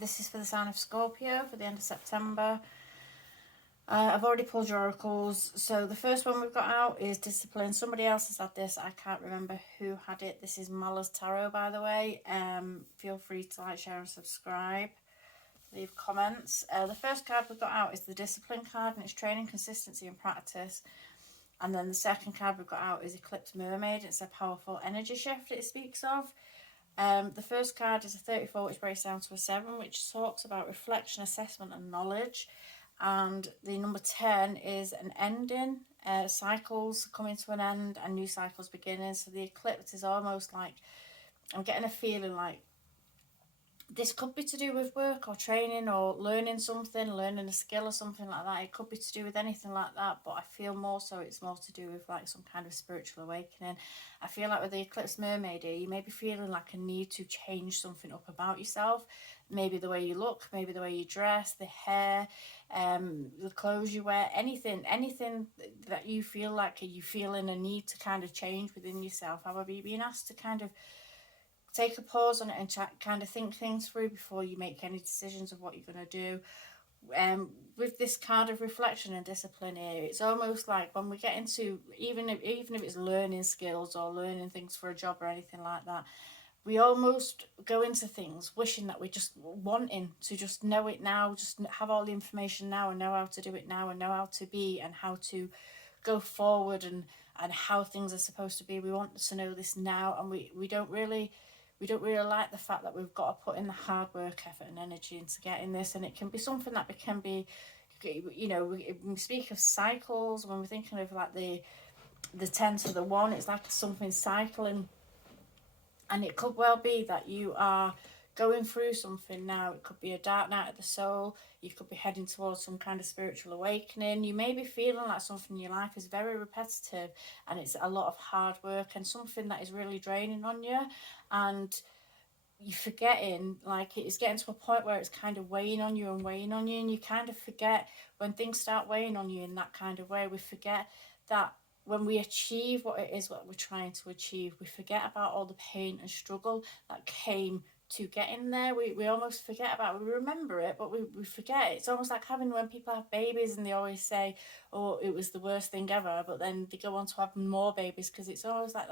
This is for the sign of Scorpio for the end of September. I've already pulled your oracles. So the first one we've got out is discipline. Somebody else has had this. I can't remember who had it. This is Mala's Tarot, by the way. Feel free to like, share and subscribe. Leave comments. The first card we've got out is the discipline card, and it's training, consistency and practice. And then the second card we've got out is Eclipse Mermaid. It's a powerful energy shift it speaks of. The first card is a 34, which breaks down to a 7, which talks about reflection, assessment and knowledge. And the number 10 is an ending, cycles coming to an end and new cycles beginning. So the eclipse is almost like, I'm getting a feeling like this could be to do with work or training or learning something, learning a skill or something like that. It could be to do with anything like that, but I feel more so it's more to do with like some kind of spiritual awakening. I feel like with the Eclipse Mermaid here, you may be feeling like a need to change something up about yourself. Maybe the way you look, maybe the way you dress, the hair, the clothes you wear, anything that you feel like you feeling a need to kind of change within yourself. However, you're being asked to kind of take a pause on it and kind of think things through before you make any decisions of what you're going to do. With this card of reflection and discipline here, it's almost like when we get into, even if it's learning skills or learning things for a job or anything like that, we almost go into things wishing that we're just wanting to just know it now, just have all the information now and know how to do it now and know how to be and how to go forward and how things are supposed to be. We want to know this now, and we don't really like the fact that we've got to put in the hard work, effort and energy into getting this. And it can be something that can be, you know, when we speak of cycles, when we're thinking of like the 10 to the 1, it's like something cycling. And it could well be that you are going through something now. It could be a dark night of the soul. You could be heading towards some kind of spiritual awakening. You may be feeling like something in your life is very repetitive and it's a lot of hard work and something that is really draining on you. And you're forgetting, like it's getting to a point where it's kind of weighing on you, and you kind of forget when things start weighing on you in that kind of way. We forget that when we achieve what it is what we're trying to achieve, we forget about all the pain and struggle that came to get in there. We almost forget about it. We remember it, but we forget. It's almost like having when people have babies and they always say, oh, it was the worst thing ever, but then they go on to have more babies, because it's always like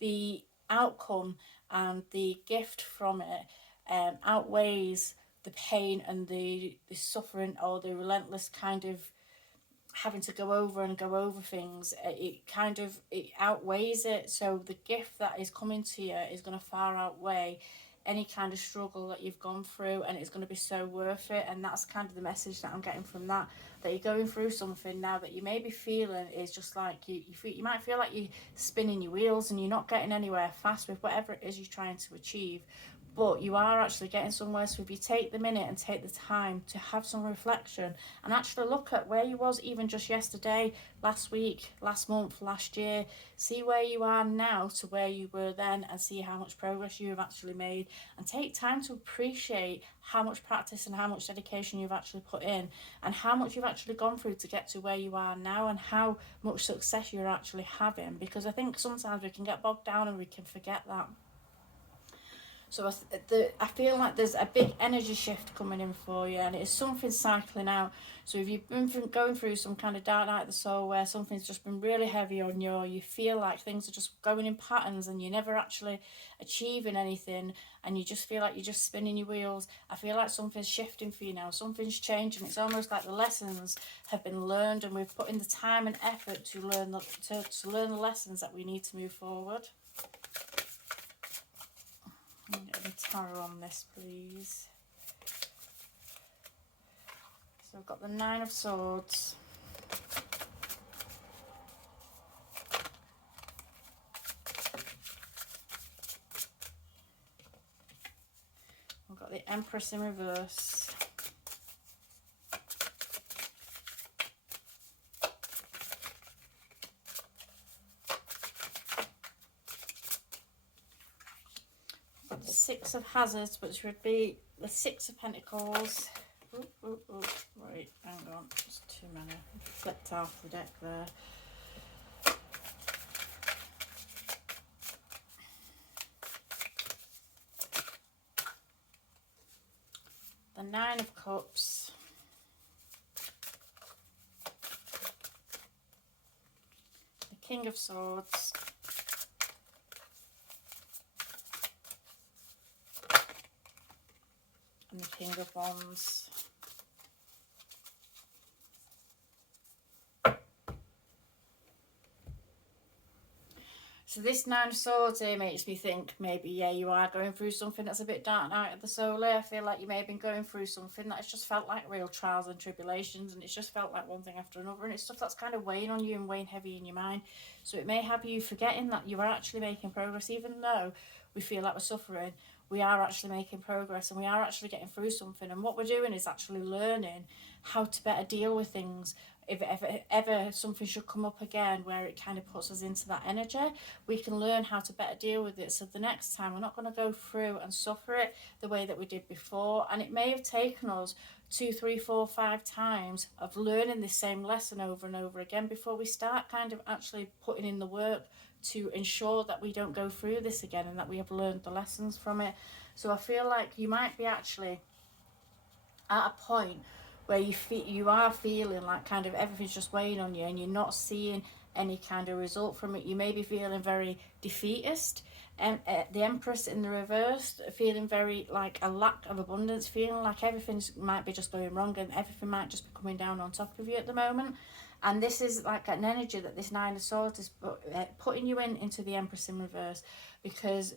the outcome and the gift from it outweighs the pain and the suffering or the relentless kind of having to go over things. It outweighs it. So the gift that is coming to you is going to far outweigh any kind of struggle that you've gone through, and it's going to be so worth it. And that's kind of the message that I'm getting from that you're going through something now that you may be feeling is just like you might feel like you're spinning your wheels and you're not getting anywhere fast with whatever it is you're trying to achieve, but you are actually getting somewhere. So if you take the minute and take the time to have some reflection and actually look at where you was even just yesterday, last week, last month, last year, see where you are now to where you were then, and see how much progress you have actually made, and take time to appreciate how much practice and how much dedication you've actually put in, and how much you've actually gone through to get to where you are now, and how much success you're actually having. Because I think sometimes we can get bogged down and we can forget that. So I feel like there's a big energy shift coming in for you, and it's something cycling out. So if you've been going through some kind of dark night of the soul where something's just been really heavy on you, or you feel like things are just going in patterns and you're never actually achieving anything, and you just feel like you're just spinning your wheels, I feel like something's shifting for you now. Something's changing. It's almost like the lessons have been learned, and we've put in the time and effort to learn the lessons that we need to move forward. Get the tarot on this, please. So I've got the 9 of Swords. I've got the Empress in reverse. Six of Hazards, which would be the 6 of Pentacles. Right, hang on, just too many. Flipped off the deck there. the Nine of Cups, the King of Swords, and the King of Wands. So this Nine of Swords here makes me think maybe, yeah, you are going through something that's a bit dark night of the soul here. I feel like you may have been going through something that's just felt like real trials and tribulations, and it's just felt like one thing after another, and it's stuff that's kind of weighing on you and weighing heavy in your mind. So it may have you forgetting that you are actually making progress. Even though we feel like we're suffering, we are actually making progress, and we are actually getting through something. And what we're doing is actually learning how to better deal with things. If ever something should come up again where it kind of puts us into that energy, we can learn how to better deal with it. So the next time we're not going to go through and suffer it the way that we did before. And it may have taken us 2, 3, 4, 5 times of learning the same lesson over and over again before we start kind of actually putting in the work to ensure that we don't go through this again and that we have learned the lessons from it. So I feel like you might be actually at a point where you are feeling like kind of everything's just weighing on you and you're not seeing any kind of result from it. You may be feeling very defeatist, and the Empress in the reverse, feeling very like a lack of abundance, feeling like everything might be just going wrong and everything might just be coming down on top of you at the moment. And this is like an energy that this Nine of Swords is putting you into the Empress in reverse, because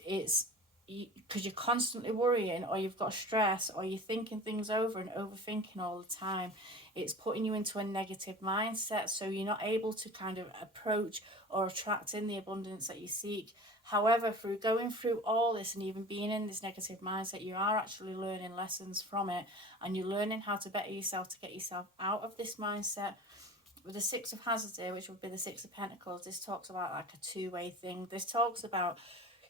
you're constantly worrying, or you've got stress, or you're thinking things over and overthinking all the time. It's putting you into a negative mindset, so you're not able to kind of approach or attract in the abundance that you seek. However, through going through all this and even being in this negative mindset, you are actually learning lessons from it, and you're learning how to better yourself to get yourself out of this mindset. With the Six of Hazards here, which would be the Six of Pentacles, this talks about like a two-way thing. This talks about,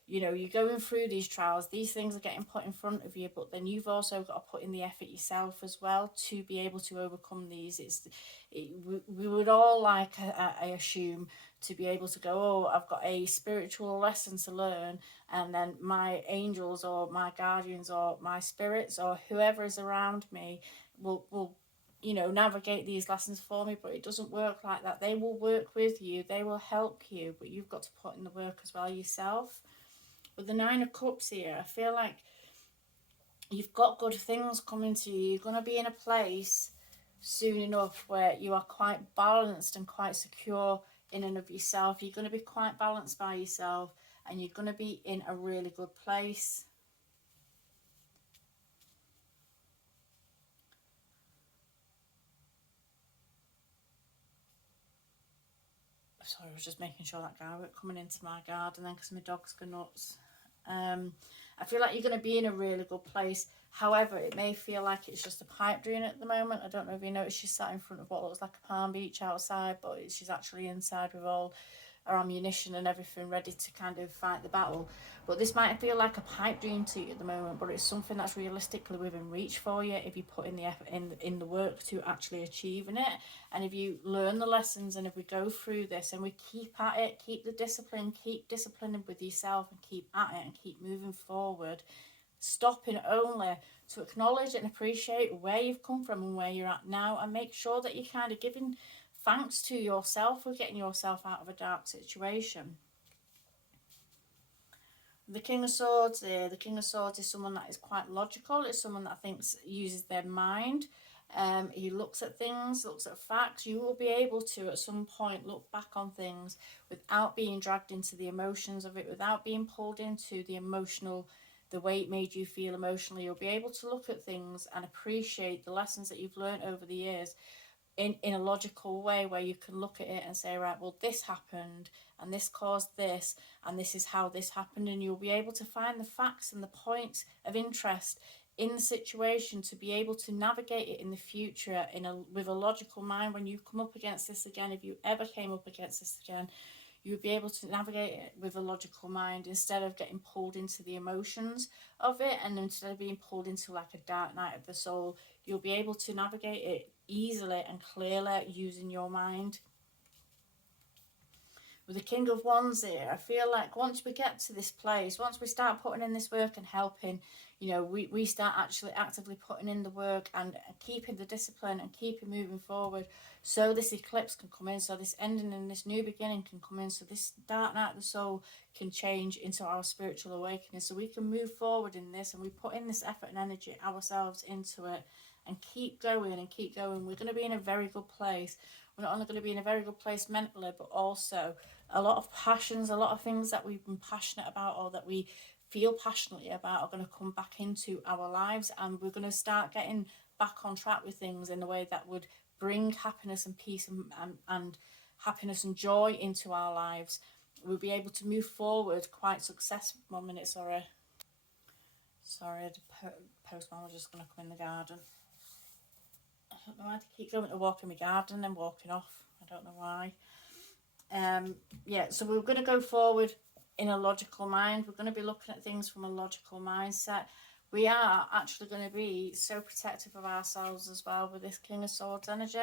you're going through these trials, these things are getting put in front of you, but then you've also got to put in the effort yourself as well to be able to overcome these. We would all like, I assume, to be able to go, oh, I've got a spiritual lesson to learn, and then my angels or my guardians or my spirits or whoever is around me will navigate these lessons for me. But it doesn't work like that. They will work with you, they will help you, but you've got to put in the work as well yourself. With the Nine of Cups here, I feel like you've got good things coming to you. You're going to be in a place soon enough where you are quite balanced and quite secure in and of yourself. You're going to be quite balanced by yourself, and you're going to be in a really good place. Sorry, I was just making sure that guy weren't coming into my garden then, because my dogs go nuts. I feel like you're going to be in a really good place. However, it may feel like it's just a pipe dream at the moment. I don't know if you noticed, she's sat in front of what looks like a palm beach outside, but she's actually inside with all her ammunition and everything ready to kind of fight the battle. But this might feel like a pipe dream to you at the moment, but it's something that's realistically within reach for you if you put in the effort, in the work to actually achieving it. And if you learn the lessons, and if we go through this and we keep at it, keep the discipline, keep disciplining with yourself, and keep at it and keep moving forward, stopping only to acknowledge and appreciate where you've come from and where you're at now, and make sure that you're kind of giving thanks to yourself for getting yourself out of a dark situation. The King of Swords here, the King of Swords is someone that is quite logical. It's someone that uses their mind. He looks at things, looks at facts. You will be able to at some point look back on things without being dragged into the emotions of it, without being pulled into the way it made you feel emotionally. You'll be able to look at things and appreciate the lessons that you've learned over the years in a logical way, where you can look at it and say, right, well, this happened and this caused this and this is how this happened, and you'll be able to find the facts and the points of interest in the situation to be able to navigate it in the future with a logical mind. When you come up against this again, if you ever came up against this again, you would be able to navigate it with a logical mind instead of getting pulled into the emotions of it, and instead of being pulled into like a dark night of the soul, you'll be able to navigate it easily and clearly using your mind. With the King of Wands here, I feel like once we get to this place, once we start putting in this work and helping you know, we start actually actively putting in the work and keeping the discipline and keeping moving forward, so this eclipse can come in, so this ending and this new beginning can come in, so this dark night of the soul can change into our spiritual awakening, so we can move forward in this, and we put in this effort and energy ourselves into it and keep going and keep going. We're going to be in a very good place. We're not only going to be in a very good place mentally, but also a lot of passions, a lot of things that we've been passionate about or that we feel passionately about are going to come back into our lives, and we're going to start getting back on track with things in a way that would bring happiness and peace and happiness and joy into our lives. We'll be able to move forward quite successfully. 1 minute, sorry, the postman was just going to come in the garden. I don't know why to keep going to walk in my garden and walking off. I don't know why. Yeah, so we're going to go forward in a logical mind. We're going to be looking at things from a logical mindset. We are actually going to be so protective of ourselves as well with this King of Swords energy.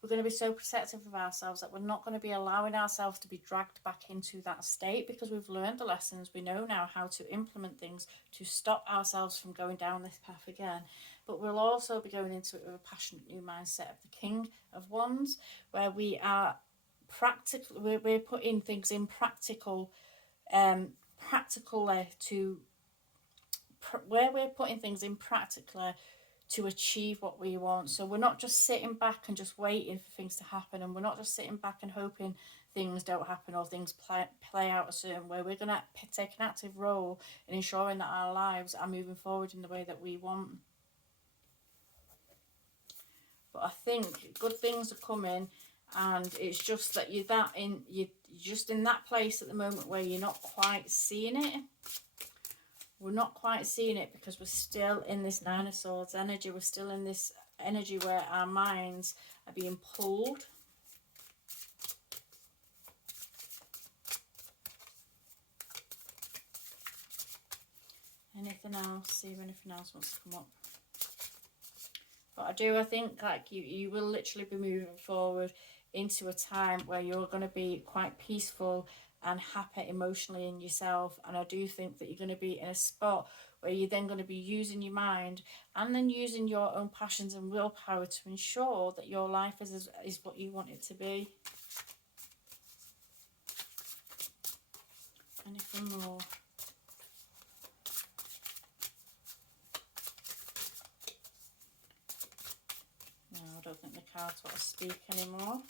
We're going to be so protective of ourselves that we're not going to be allowing ourselves to be dragged back into that state, because we've learned the lessons. We know now how to implement things to stop ourselves from going down this path again. But we'll also be going into it with a passionate new mindset of the King of Wands, where we are practical. We're putting things in practically to where we're putting things in practically to achieve what we want. So we're not just sitting back and just waiting for things to happen, and we're not just sitting back and hoping things don't happen or things play out a certain way. We're going to take an active role in ensuring that our lives are moving forward in the way that we want. But I think good things are coming, and it's just that you're just in that place at the moment where you're not quite seeing it. We're not quite seeing it because we're still in this Nine of Swords energy. We're still in this energy where our minds are being pulled. Anything else? See if anything else wants to come up. But I think like you will literally be moving forward into a time where you're going to be quite peaceful and happy emotionally in yourself. And I do think that you're going to be in a spot where you're then going to be using your mind and then using your own passions and willpower to ensure that your life is what you want it to be. Anything more? No, I don't think the cards want to speak anymore.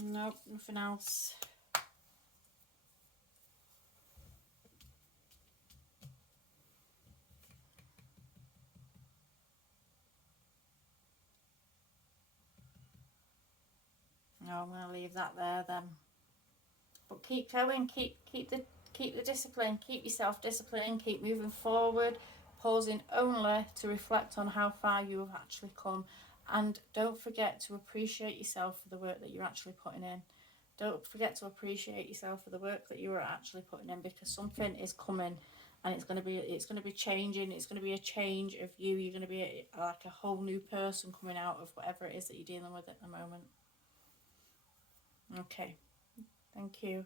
Nope, nothing else. No, I'm going to leave that there then. But keep going, keep the discipline, keep yourself disciplined, keep moving forward, pausing only to reflect on how far you have actually come. And don't forget to appreciate yourself for the work that you're actually putting in. Don't forget to appreciate yourself for the work that you are actually putting in, because something is coming, and it's going to be changing. It's going to be a change of you. You're going to be like a whole new person coming out of whatever it is that you're dealing with at the moment. Okay, thank you.